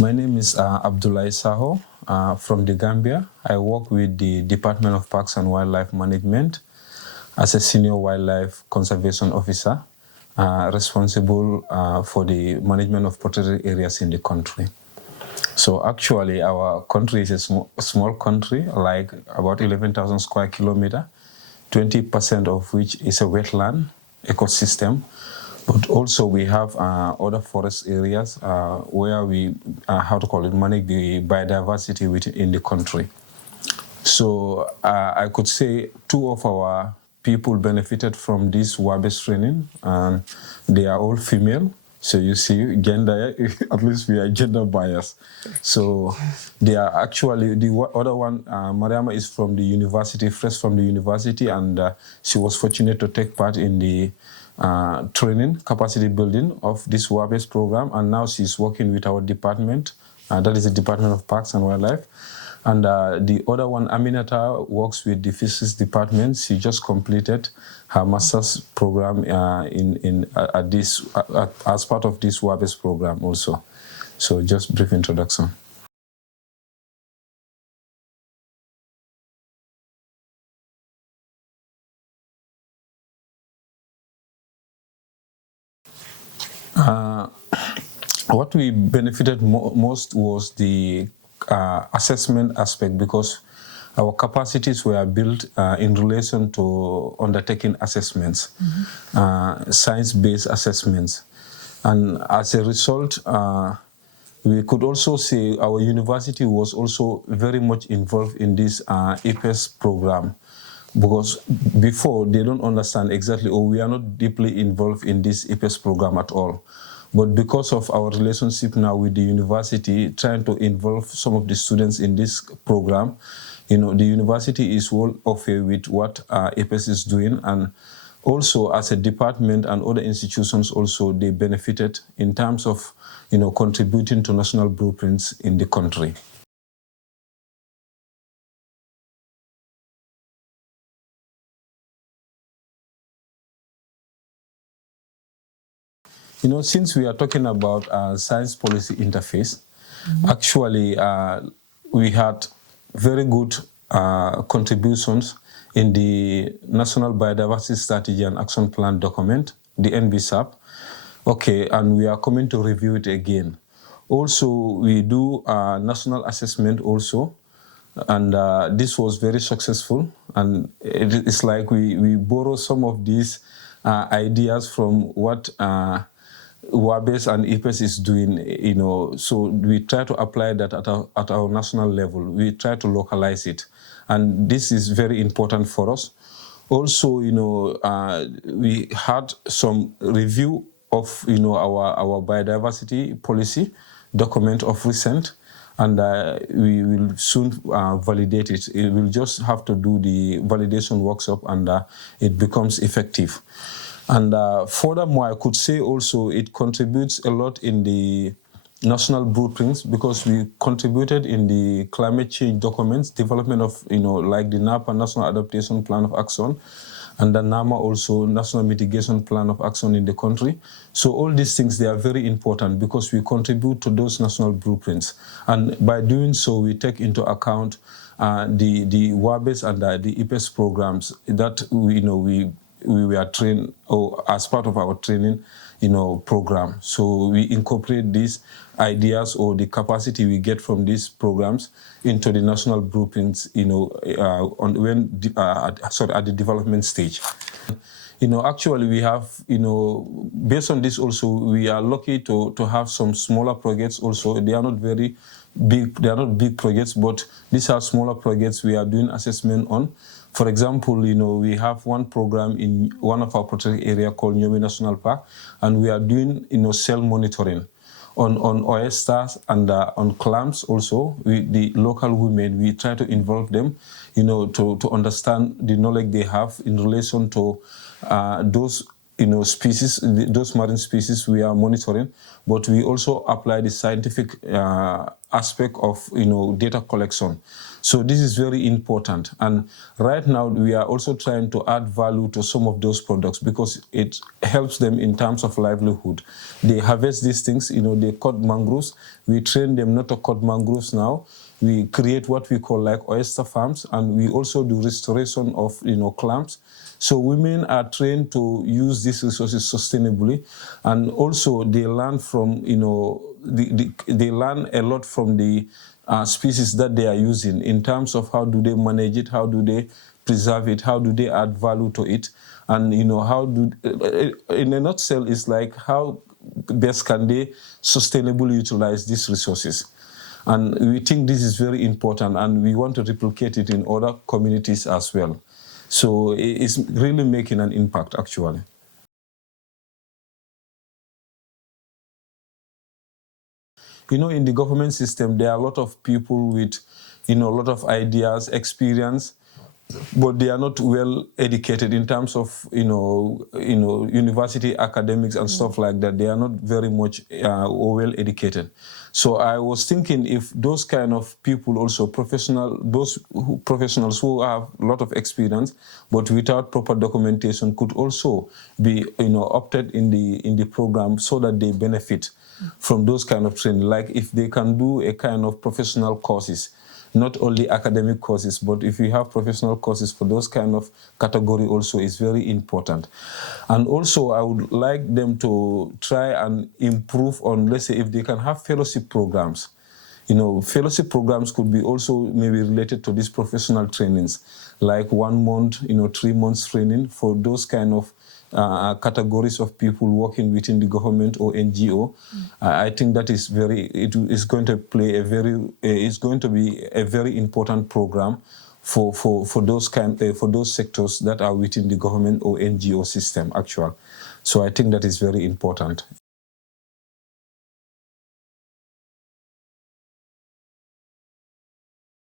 My name is Abdoulie Sawo from the Gambia. I work with the Department of Parks and Wildlife Management as a senior wildlife conservation officer responsible for the management of protected areas in the country. So actually our country is a small country, like about 11,000 square kilometers, 20% of which is a wetland ecosystem. But also we have other forest areas where we, manage the biodiversity within the country. So I could say 2 of our people benefited from this WABES training, and they are all female. So you see, gender, at least we are gender biased. So they are actually, the other one, Mariama is from the university, fresh from the university, and she was fortunate to take part in the training, capacity building of this WABES program, and now she's working with our department, that is the Department of Parks and Wildlife. And the other one, Aminata, works with the Fisheries Department. She just completed her master's program as part of this WABES program also. So just brief introduction. What we benefited most was the assessment aspect, because our capacities were built in relation to undertaking assessments, science-based assessments. And as a result, we could also say our university was also very much involved in this EPES program, because before they don't understand exactly, or we are not deeply involved in this EPES program at all. But because of our relationship now with the university, trying to involve some of the students in this program, the university is well aware with what EPES is doing, and also as a department and other institutions also, they benefited in terms of, contributing to national blueprints in the country. Since we are talking about science policy interface, actually we had very good contributions in the National Biodiversity Strategy and Action Plan document, the NBSAP. Okay, and we are coming to review it again. Also, we do national assessment also, and this was very successful. And it's like we borrow some of these ideas from what WABES and EPES is doing, so we try to apply that at our national level. We try to localize it, and this is very important for us. Also, we had some review of, our biodiversity policy document of recent, and we will soon validate it. We will just have to do the validation workshop, and it becomes effective. And furthermore, I could say also it contributes a lot in the national blueprints, because we contributed in the climate change documents, development of, like the NAPA, National Adaptation Plan of Action, and the NAMA also, National Mitigation Plan of Action in the country. So all these things, they are very important because we contribute to those national blueprints. And by doing so, we take into account the WABES and the EPES programs that we were trained, or as part of our training, program. So we incorporate these ideas or the capacity we get from these programs into the national blueprints, at the development stage. Actually we have, based on this also, we are lucky to have some smaller projects also. They are not very big, they are not big projects, but these are smaller projects we are doing assessment on. For example, we have one program in one of our protected area called Nyomi National Park, and we are doing, cell monitoring on oysters and on clams also. The local women, we try to involve them, to understand the knowledge they have in relation to those species, those marine species we are monitoring, but we also apply the scientific aspect of, data collection. So this is very important. And right now we are also trying to add value to some of those products because it helps them in terms of livelihood. They harvest these things, they cut mangroves. We train them not to cut mangroves now. We create what we call like oyster farms, and we also do restoration of, clams. So women are trained to use these resources sustainably, and also they learn from, they learn a lot from the species that they are using in terms of how do they manage it, how do they preserve it, how do they add value to it, and how do, in a nutshell, it's like how best can they sustainably utilize these resources. And we think this is very important, and we want to replicate it in other communities as well. So it's really making an impact, actually. In the government system, there are a lot of people with, a lot of ideas, experience, but they are not well educated in terms of, university academics and stuff like that. They are not very much well educated. So I was thinking if those kind of people also professionals who have a lot of experience, but without proper documentation could also be, opted in the program so that they benefit from those kind of training. Like if they can do a kind of professional courses, not only academic courses, but if you have professional courses for those kind of category also is very important. And also I would like them to try and improve on, let's say, if they can have fellowship programs. Fellowship programs could be also maybe related to these professional trainings, like 1 month, 3 months training for those kind of categories of people working within the government or NGO. I think that is it is going to play it's going to be a very important program for those sectors that are within the government or NGO system, actually. So I think that is very important.